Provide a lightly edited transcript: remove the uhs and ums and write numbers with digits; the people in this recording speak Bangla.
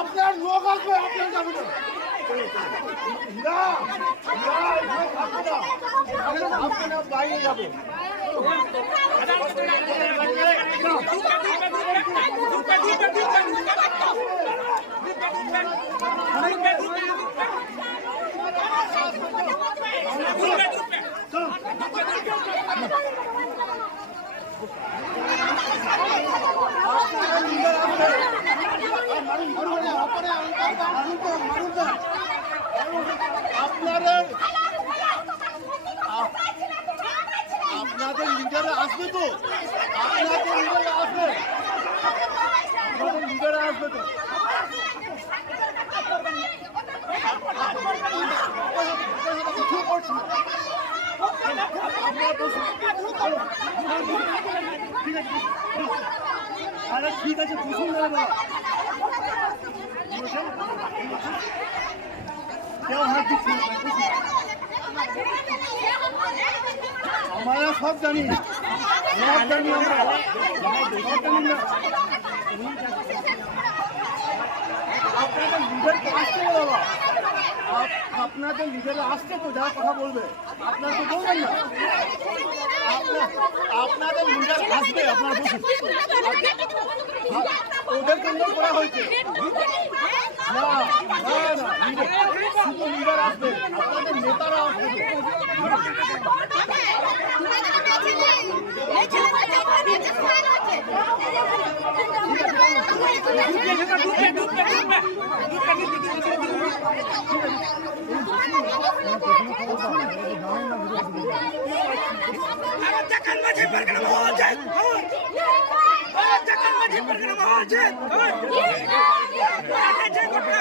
আপনার লোক আসবে, আপনার যাবে না, আপনারা বাইরে যাবে। আপনাদের লিডারে আসবে তো, আপনাদের লিডারে আসবে, আপনাদের লিডারে আসবে তো। আরে ঠিক আছে, বুঝুন না বাবা, কেউ হাত দিচ্ছে না, আমরা সব জানি, সব জানি আমরা, আপনাদের লিডারকে আসছে না বাবা, আপনাদের লিডারে আসছে তো, যা কথা বলবে আপনারা তো বলবেন না, আপনাদের লিডার আসবে, আপনারা বলছেন ওদের কেন্দ্র করা হয়েছে না, শুধু লিডার আসবে, আপনাদের নেতারা আসবে। Jangan